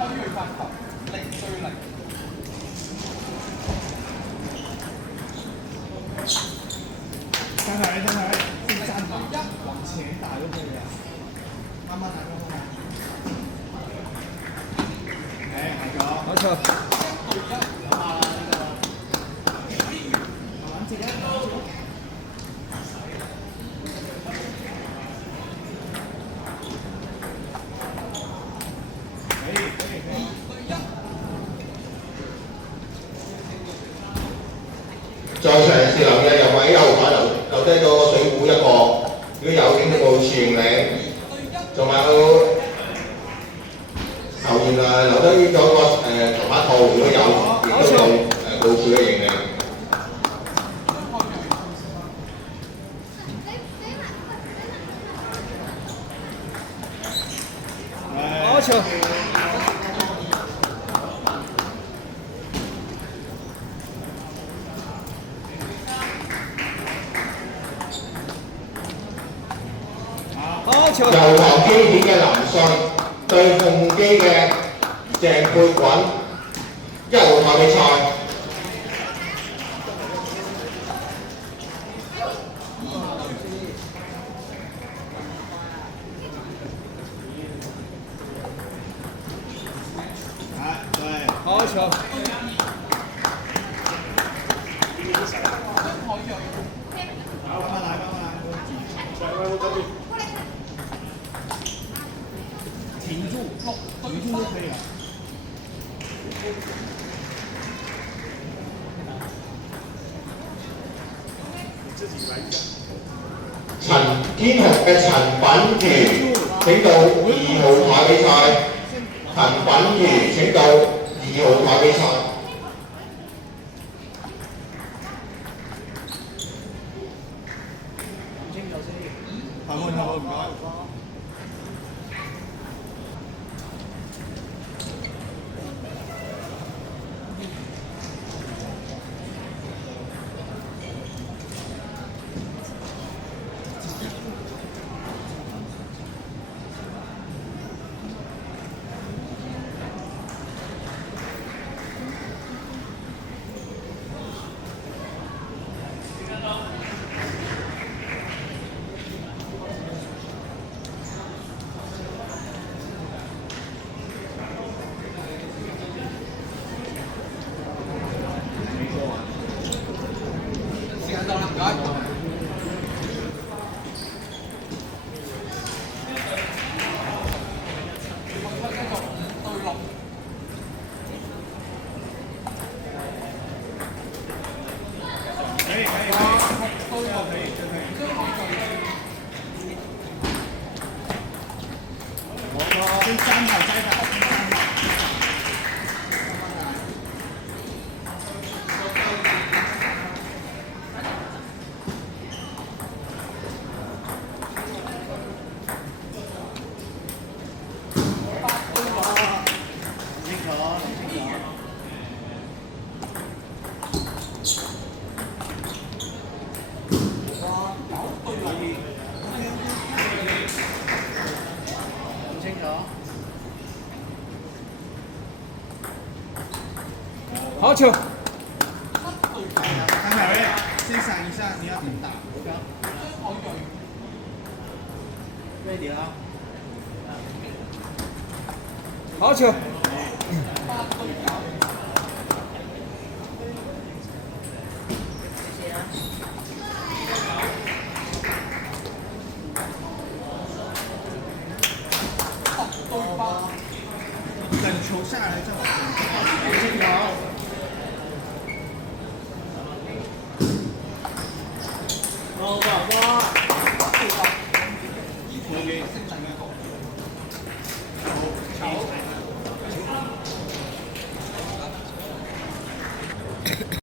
真係真係，先站好，往前打就可以了。慢慢打，慢慢打。哎，好球，好球。慢接啊！可以可以可以。在場人士留意，右位右台留低咗水壺一個，如果有請到樹形領，仲有球員留低咗個球拍套，如果有亦都有老鼠嘅形領。好球。由黃經典嘅林信對鳳基嘅鄭佩滾1號台比賽。對，好球。慢慢來，慢慢來。停住，停住就可以了。陳堅雄嘅陳品瑜請到2號台比賽。陳品瑜請到2號台比賽。好，唔該。好球！看哪位？先闪一下，你要怎么打？对的啊。好球！等球下来再往前。